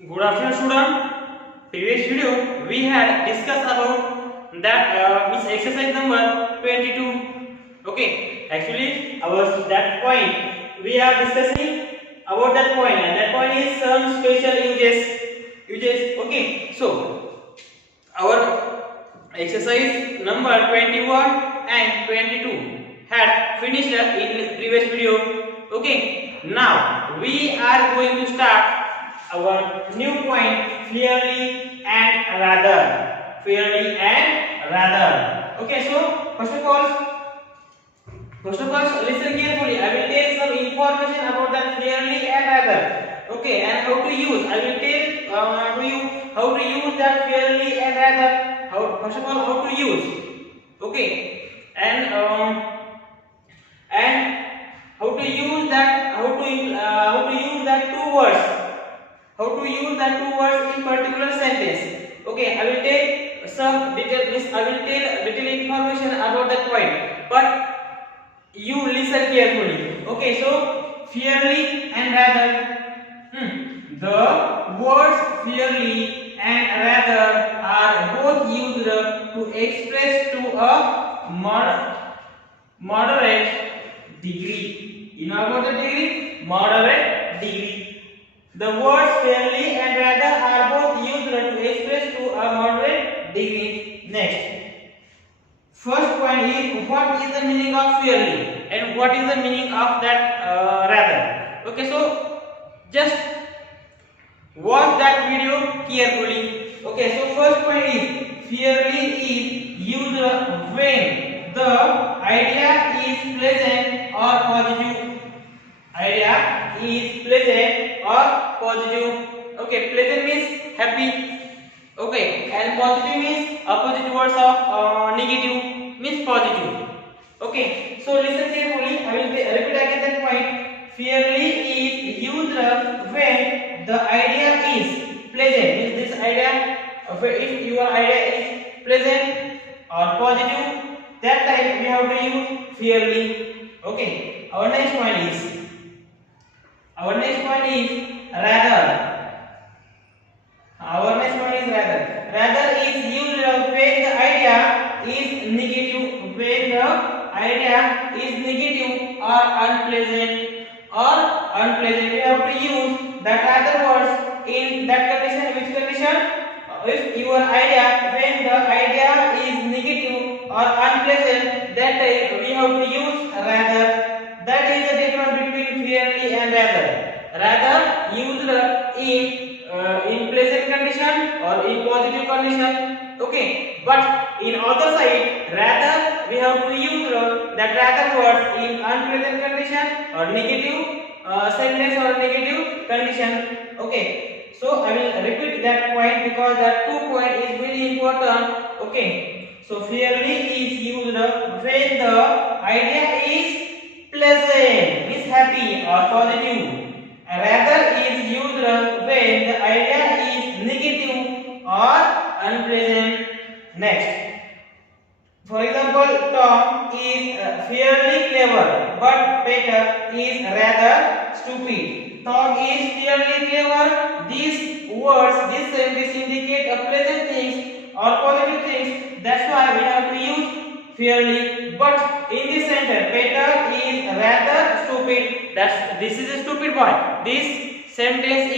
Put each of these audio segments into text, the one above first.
Good afternoon, student. Previous video we had discussed about that is exercise number 22. Okay, actually our that point we are discussing about that point, and that point is some special uses. Okay, so our exercise number 21 and 22 had finished in previous video. Okay, now we are going to start our new point, fairly and rather. Fairly and rather. Okay, so first of all, listen carefully. I will tell some information about that fairly and rather. Okay, and how to use. I will tell to you how to use that fairly and rather. First of all, how to use. Okay, and how to use that. How to use that two words. How to use that two words in particular sentence. Okay, I will take some detail. I will tell little information about that point. But you listen carefully. Okay, so fairly and rather. The words fairly and rather are both used to express to a moderate degree. You know about the degree? Moderate degree. The words fairly and rather are both used to express to a moderate degree. Next. First point is what is the meaning of fairly and what is the meaning of that rather. Okay, so just watch that video carefully. Okay, so first point is fairly is used when the idea is pleasant or positive. Idea is pleasant or positive. Okay, pleasant means happy. Okay, and positive means opposite words of negative means positive. Okay, so listen carefully. I will repeat again that point. Fairly is used when the idea is pleasant. Means this idea, if your idea is pleasant or positive, that time we have to use fairly. Okay, our next point is rather. Our next one is rather. Rather is used when the idea is negative. When the idea is negative or unpleasant. We have to use that other words in that condition. Which condition? If your idea, when the idea is negative or unpleasant, that time we have to use rather. That is the difference between fairly and rather. Rather used in pleasant condition or in positive condition. Okay, but in other side, rather we have to use that rather words in unpleasant condition or negative sentence or negative condition. Okay, so I will repeat that point because that 2 point is very important. Okay, so fairly is used when the idea is pleasant, means happy or positive. Rather is used when the idea is negative or unpleasant. Next. For example, Tom is fairly clever, but Peter is rather stupid. Tom is fairly clever. These words, this sentence indicate a pleasant things or positive things. That's why we have to use fairly. But in this sentence, Peter is rather stupid. This is a stupid boy. This sentence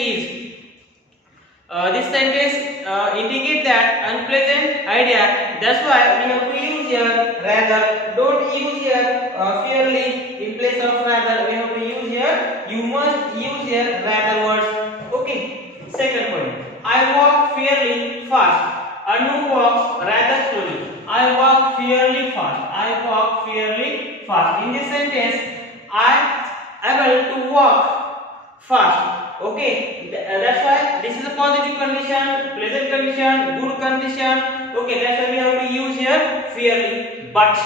indicate that unpleasant idea. That's why we have to use here rather. Don't use here fairly in place of rather. We have to use here. You must use here rather words. Okay. Second point. I walk fairly fast. Anu walks rather slowly. I walk fairly fast. I walk fairly fast. In this sentence, I am able to walk fast. Okay, that's why this is a positive condition, pleasant condition, good condition. Okay, that's why we have to use here fairly. But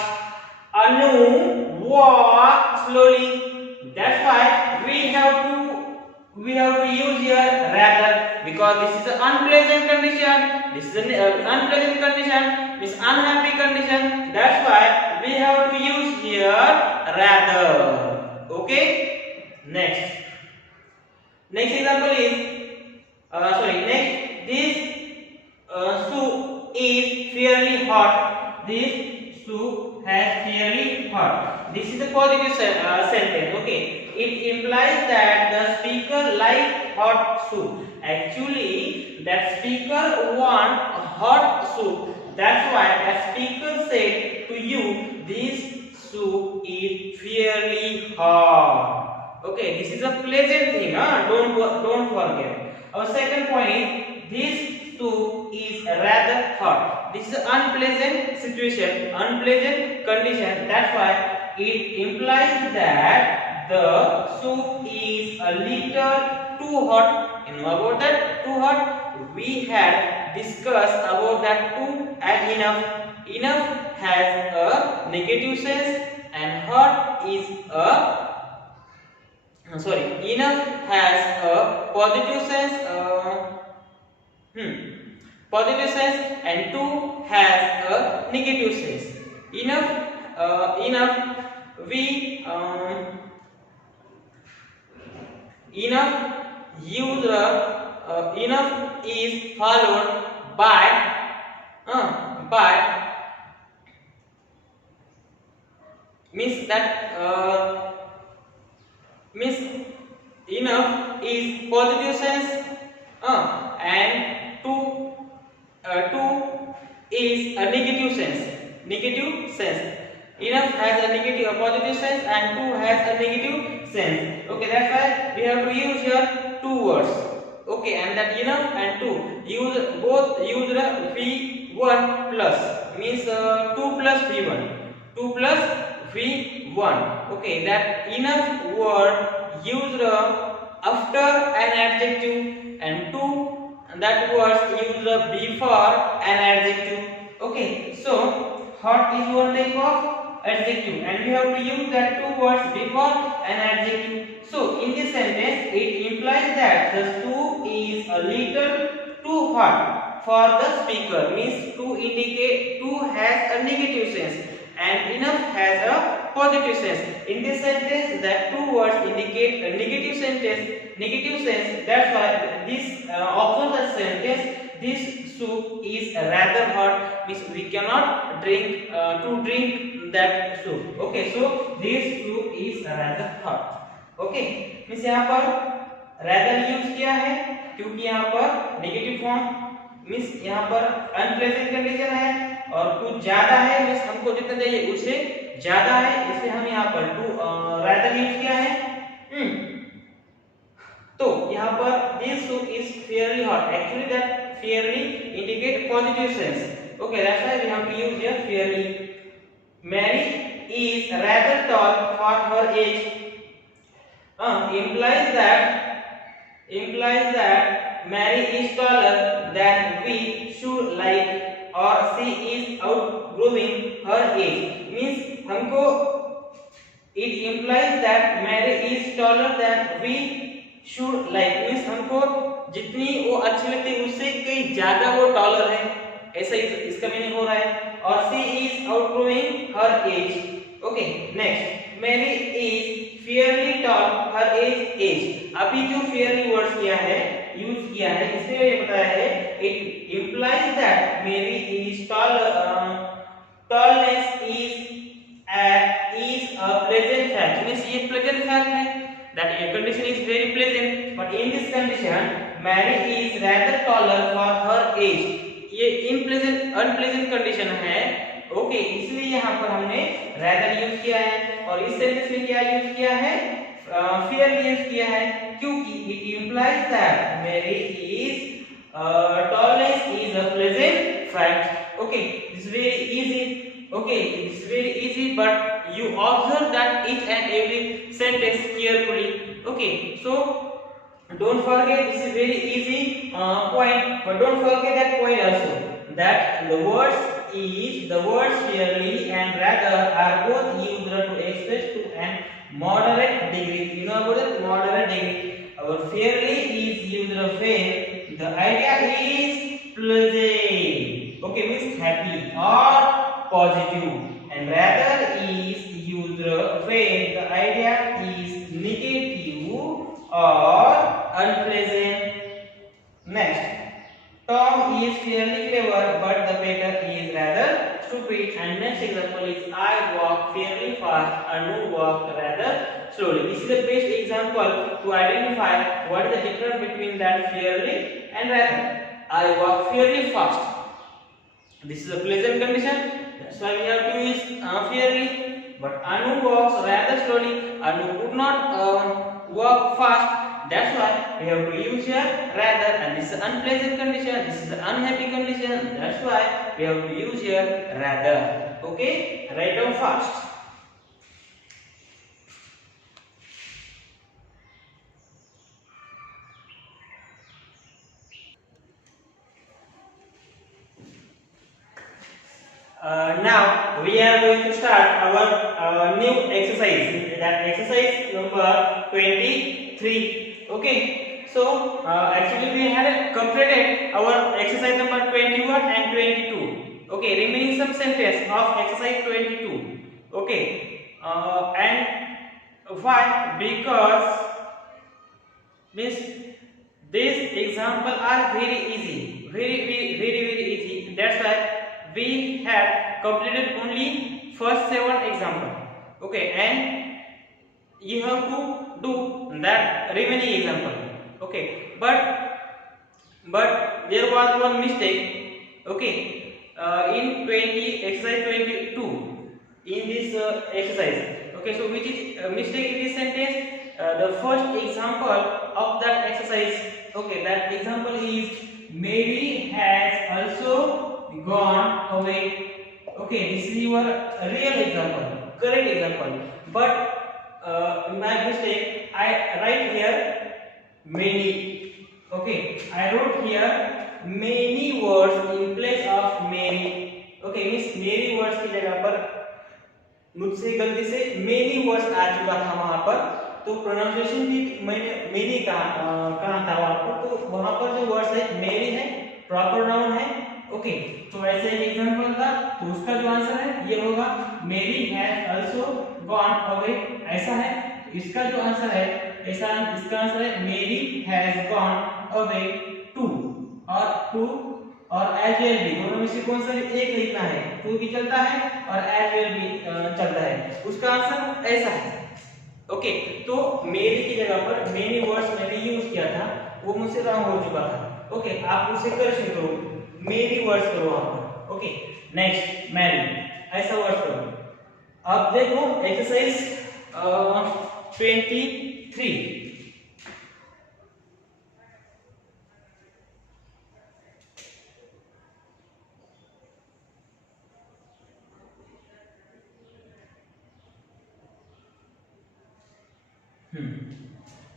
Anu walk slowly. That's why we have to use here rather, because this is an unpleasant condition. This is an unpleasant condition. This unhappy condition. That's why we have to use here rather. Okay. Next example is sorry, next, this soup is fairly hot. This soup has fairly hot. This is a positive sentence. Okay, it implies that the speaker likes hot soup. Actually, that speaker want a hot soup. That's why a speaker said to you, this soup is fairly hot. Okay, this is a pleasant thing. Don't forget. Our second point is this soup is rather hot. This is an unpleasant situation, unpleasant condition. That's why it implies that the soup is a little too hot. You know about that too hot? We had discussed about that too and enough. Enough has a negative sense and hot is a enough has a positive sense. Positive sense and two has a negative sense. Enough we enough use enough is followed by means that means enough is positive sense and two is a negative sense. Enough has a negative, a positive sense and two has a negative sense. Okay, that's why we have to use here two words. Okay, and that enough and two use the v1 plus means 2 plus v1, 2 plus v1. Okay, that enough word used after an adjective and two that words used before an adjective. Okay, so hot is one type of adjective and we have to use that two words before an adjective. So in this sentence it implies that the soup is a little too hot for the speaker, means to indicate two has a negative sense and enough has a positive sense. In this sentence that two words indicate a negative sense. That's why this observe the sentence, this soup is rather hot, means we cannot drink that soup. Okay, so this soup is rather hot. Okay, means यहाँ पर rather use किया है क्योंकि यहाँ पर negative form means यहाँ पर unpleasant condition है और कुछ ज्यादा है मीन्स हमको जितना चाहिए उससे ज्यादा है, इसलिए हम यहाँ पर टू rather यूज किया है। तो यहाँ पर this soup is fairly hot. Actually that fairly indicate positive sense. Okay, that's why we have to use here fairly. Mary is rather tall for her age. Implies that Mary is taller than we should like, or she is outgrowing her age. Means हमको it implies that Mary is taller than we should like. Means हमको जितनी वो अच्छी लगती है उससे कहीं ज्यादा वो taller है, ऐसा इसका मीनिंग हो रहा है। और she is outgrowing her age. Okay, next. Mary is fairly tall, her age. अभी जो fairly words किया है, यूज किया है, इसमें ये बताया है, it implies that Mary is tallness is a pleasant fact. Means ये pleasant fact है, that your condition is very pleasant. But in this condition, Mary is rather taller for her age. ये unpleasant condition है। Okay, इसलिए यहाँ पर हमने rather use किया है और इस सेंटेंस में क्या यूज किया है, fairly यूज किया है क्योंकि it implies that Mary is tallness is a pleasant fact. Okay, this is very easy. Okay, it's very easy, but you observe that each and every sentence carefully. Okay, so don't forget, this is very easy point, but don't forget that point also, that the words fairly and rather are both used to express to an moderate degree. You know about that moderate degree. Our fairly is used when the idea is pleasant. Okay, means happy or positive, and rather is used when the idea is negative or unpleasant. next example is I walk fairly fast, Anu walk rather slowly. This is the best example to identify what is the difference between that fairly and rather. I walk fairly fast. This is a present condition. That's why we have to use fairly. But Anu walks rather slowly. Anu could not walk fast. That's why we have to use here rather, and this is unpleasant condition. This is an unhappy condition. That's why we have to use here rather. Okay, write down fast. Now we are going to start our new exercise. That exercise number 23. Okay, so actually we had completed our exercise number 21 and 22. Okay, remaining some sentence of exercise 22. Okay, and why? Because means these examples are very easy, very easy. That's why we have completed only first 7 example. Okay, and you have to do that remaining example. Okay, but there was one mistake. Okay, in exercise 22 in this exercise. Okay, so which is a mistake in this sentence? The first example of that exercise. Okay, that example is Mary has also gone away. Okay, this is your real example, correct example. But my mistake, I write here many. Okay, I wrote here many words in place of Mary. Okay, means Mary words की जगह पर मुझसे गलती से many words आ चुका था वहां पर, तो प्रोनाउंसिएशन भी मैंने many कहा था वहां पर, तो वहां पर जो वर्ड्स है Mary है, प्रॉपर नाउन है. ओके, तो ऐसे एक एग्जांपल था, तो उसका जो आंसर है ये होगा Mary has also gone away. ऐसा है. इसका जो आंसर है ऐसा, इसका आंसर है Mary has gone away to, और as well भी, दोनों में से कौन सा एक लिखना है. to भी चलता है और as well भी चलता है. उसका आंसर ऐसा है. ओके, तो मेरी की जगह पर many words मैंने यूज किया था, वो मुझसे रॉन्ग हो चुका था. ओके, आप मुझसे करेक्शन करो, मेरी वर्ड्स करो वहां पर. ओके, नेक्स्ट मैरी, ऐसा वर्ड्स करो. अब देखो exercise 23.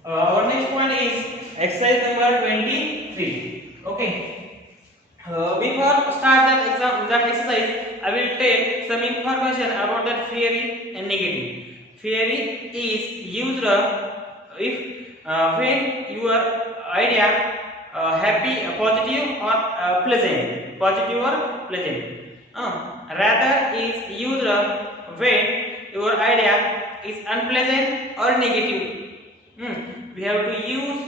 Our next one is exercise number 23. Okay. Before start that exercise, I will tell some information about that theory and negative. Theory is used if when your idea happy, positive or pleasant. Positive or pleasant. Rather is used when your idea is unpleasant or negative. We have to use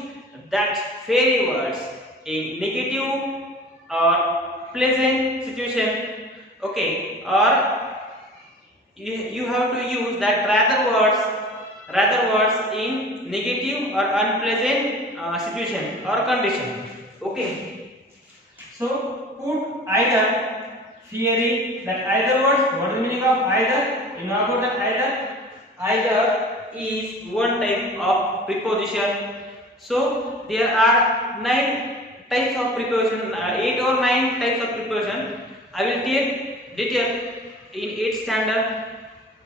that fairy words in negative or pleasant situation. Okay, or you have to use that rather words in negative or unpleasant situation or condition. Okay, so put either theory, that either words. What is the meaning of either? You know about that either is one type of preposition. So there are 9 types of preposition, 8 or 9 types of preposition. I will take detail in 8th standard.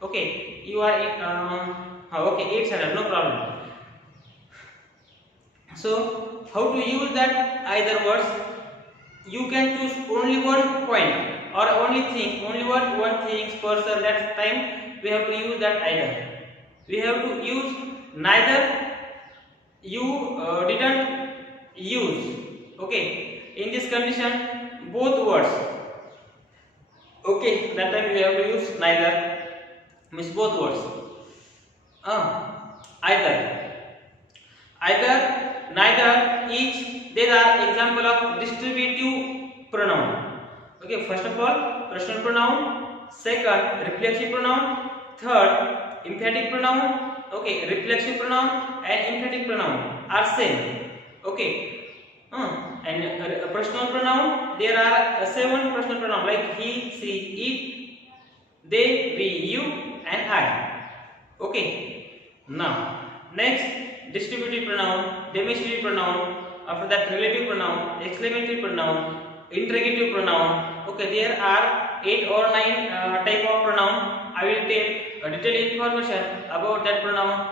Okay, you are okay, 8th standard, no problem. So how to use that either words? You can choose only one point or only one thing, person. That time we have to use that either. We have to use neither. You didn't use. Okay, in this condition both words. Okay, that time we have to use neither, means both words. Either, neither, each. These are example of distributive pronoun. Okay, first of all personal pronoun, second reflexive pronoun, third emphatic pronoun. Okay, reflexive pronoun and emphatic pronoun are same. Okay, and personal pronoun, there are 7 personal pronoun like he, she, it, they, we, you, and I. Okay, now next distributive pronoun, demonstrative pronoun. After that, relative pronoun, exclamatory pronoun, interrogative pronoun. Okay, there are 8 or 9 type of pronoun. I will take detailed information about that pronoun.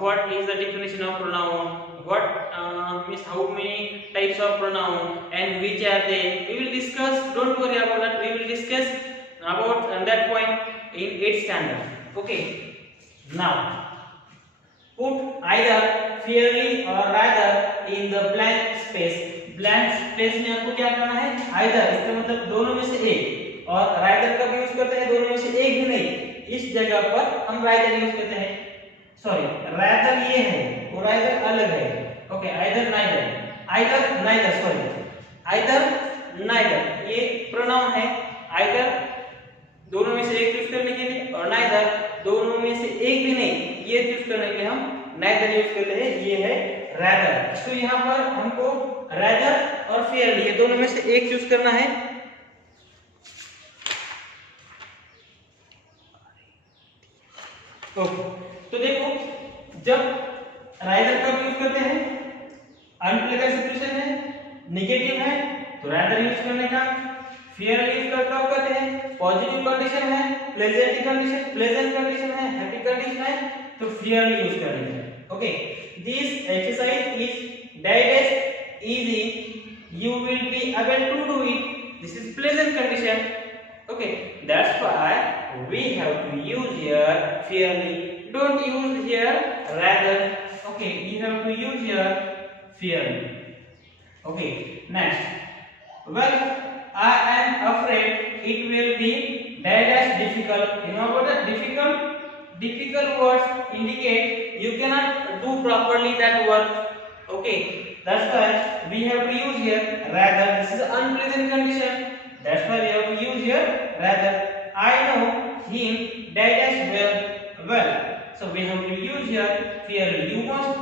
What is the definition of pronoun? What means how many types of pronoun and which are they? We will discuss. Don't worry about that. We will discuss about that point in 8th standard. Okay. Now put either fairly or rather in the blank space. Blank space में आपको क्या करना है? either, इसका मतलब दोनों में से एक, और rather कब यूज करते हैं? दोनों में से एक भी नहीं, इस जगह पर हम rather यूज करते हैं. सॉरी, rather ये है और rather अलग है. Okay, either neither sorry, either neither ये प्रोनाउन है. either दोनों में से एक चूज करने के लिए, और neither दोनों में से एक भी नहीं, ये चूज करने के लिए हम neither यूज करते हैं. ये है rather. तो यहाँ पर हमको rather और fairly ये दोनों में से एक चूज करना है. ओके, तो देखो, जब rather कब यूज करते हैं? अनप्लेजेंट सिचुएशन है, नेगेटिव है, तो rather यूज करने का. fairly यूज कब करते हैं? पॉजिटिव कंडीशन है, प्लेजेंट कंडीशन है, हैप्पी कंडीशन है, तो fairly यूज करने का. Okay, this exercise is digest easy, you will be able to do it. This is pleasant condition. Okay, that's why we have to use here fairly. Don't use here rather. Okay, you have to use here fairly. Okay, next. Well, I am afraid it will be dash difficult. You know what is difficult? Difficult words indicate you cannot do properly that work. Okay, that's why we have to use here rather. This is unpleasant condition. That's why we have to use here rather. I know him dash well. So we have to use here fairly. You must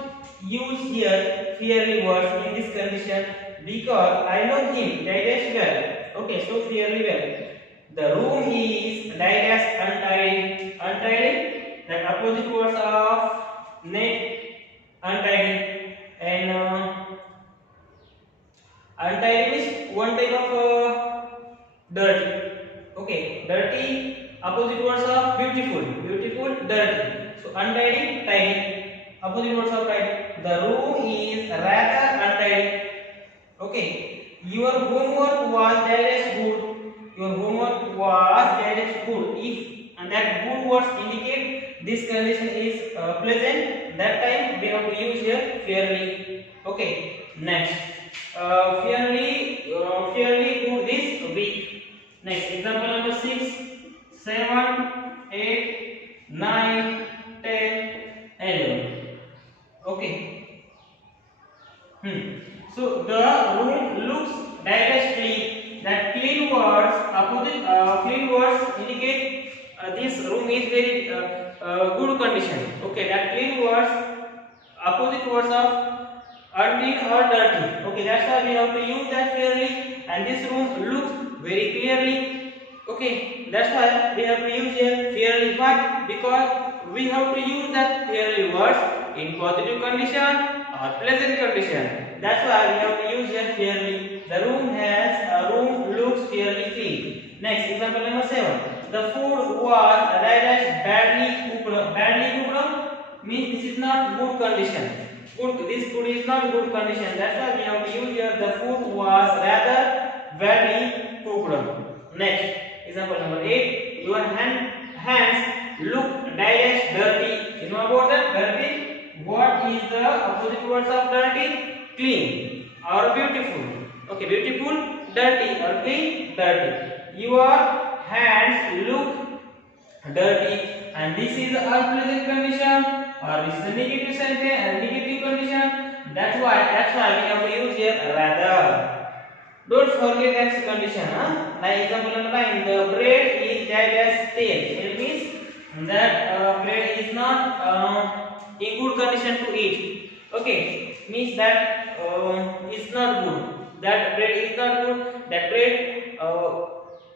use here fairly words in this condition because I know him dash well. Okay, so fairly well. The room is dash untidy. Untidy, the opposite words of neat, untidy. And untidy is one type of dirty. Okay, dirty opposite words of beautiful, dirty. So untidy, tidy, opposite words of tidy. The room is rather untidy. Okay, your homework was dash good. Your homework was dash good. If and that good words indicate this condition is pleasant, that time we have to use here fairly. Okay, next. Fairly do this week. Next, example number 6, 7, 8, 9, 10, 11. Okay. So the room looks dash clean. That clean words, opposite clean words indicate this room is very good condition. Okay, that clean words, opposite words of unclean or dirty. Okay, that's why we have to use that fairly. And this room looks very clearly. Okay, that's why we have to use here fairly. Why? Because we have to use that fairly words in positive condition or pleasant condition. That's why we have to use here fairly. The room looks fairly clean. Next, example number 7. The food was badly cooked. Badly cooked means this is not good condition. This food is not good condition. That's why we have to use here the food was rather badly cooked. Next, example number 8. Your hands look dirty. You know about that? Dirty. What is the opposite words of dirty? Clean or beautiful. Okay, beautiful, dirty or clean, dirty. Your hands look dirty, and this is the unpleasant condition, or this is the negative sentence and negative condition. That's why we have to use here rather. Don't forget that condition. Like example number 9, the bread is dead as stale. It means that bread is not in good condition to eat. Okay, means that it's not good. That bread is not good. That bread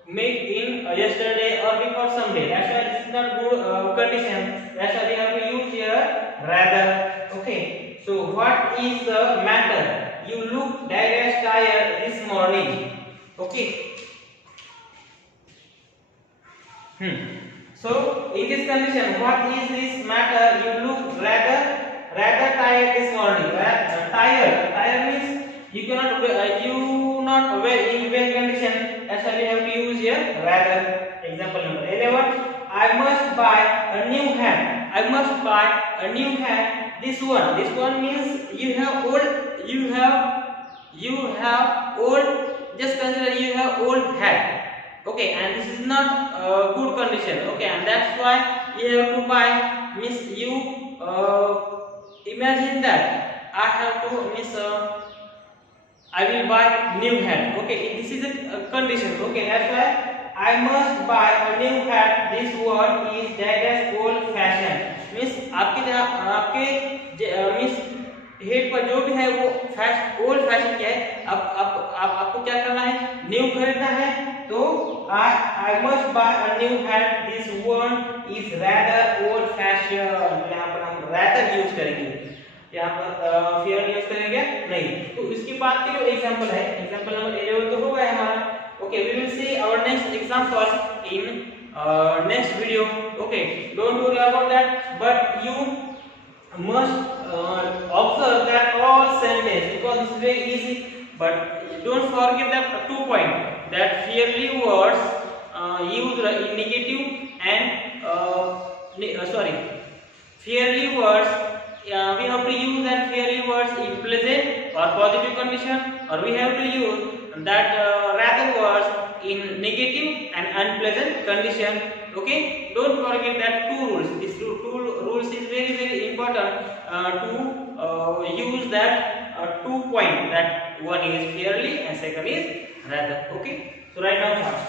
made in yesterday or before some day. That's why this is not good condition. That's why we have to use here rather. Okay. So what is the matter? You look dead as tired this morning. Okay. So in this condition, what is this matter? You look rather tired this morning. Tired means you cannot you not well in well condition. That's why we have to use here rather. Example number 11. I must buy a new hat. I must buy a new hat. This one means you have old. You have old. Just consider you have old hat. Okay, and this is not good condition. Okay, and that's why you have to buy. Means you imagine that I have to means I will buy new hat. Okay, this is a condition. Okay, that's why I must buy a new hat. This word is that as old fashion. Means आपके means head पर जो भी है वो old fashion क्या है. अब आपको क्या करना है, न्यू खरीदना है. तो I must buy a new hat. This one is rather old fashion. यहाँ पर हम rather यूज करेंगे. यहाँ पर फेयर यूज करेंगे नहीं. तो इसकी बात की जो एग्जांपल है, एग्जांपल नंबर 11 तो हो गया हमारा. Okay, we will see our next example in next video. Okay, don't worry about that, but you must observe that all sentence because it's very easy. But don't forget that 2 point, that fairly words used in negative and fairly words. We have to use that fairly words in pleasant or positive condition, or we have to use that rather words in negative and unpleasant condition. Okay, don't forget that 2 rules. These 2 rules is very important to use that 2 point. That one is fairly and second is rather. Okay, so write down fast.